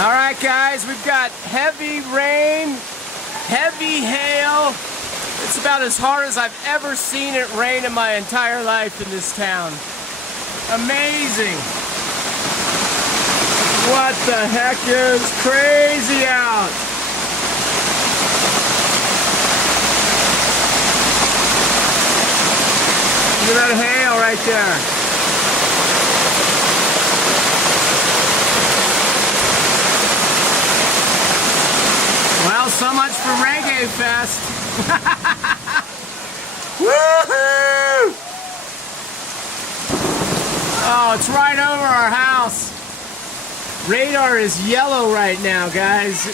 All right, guys, we've got heavy rain, heavy hail. It's about as hard as I've ever seen it rain in my entire life in this town. Amazing. What the heck is crazy out? Look at that hail right there. Well, so much for Reggae Fest. Woohoo! Oh, it's right over our house. Radar is yellow right now, guys.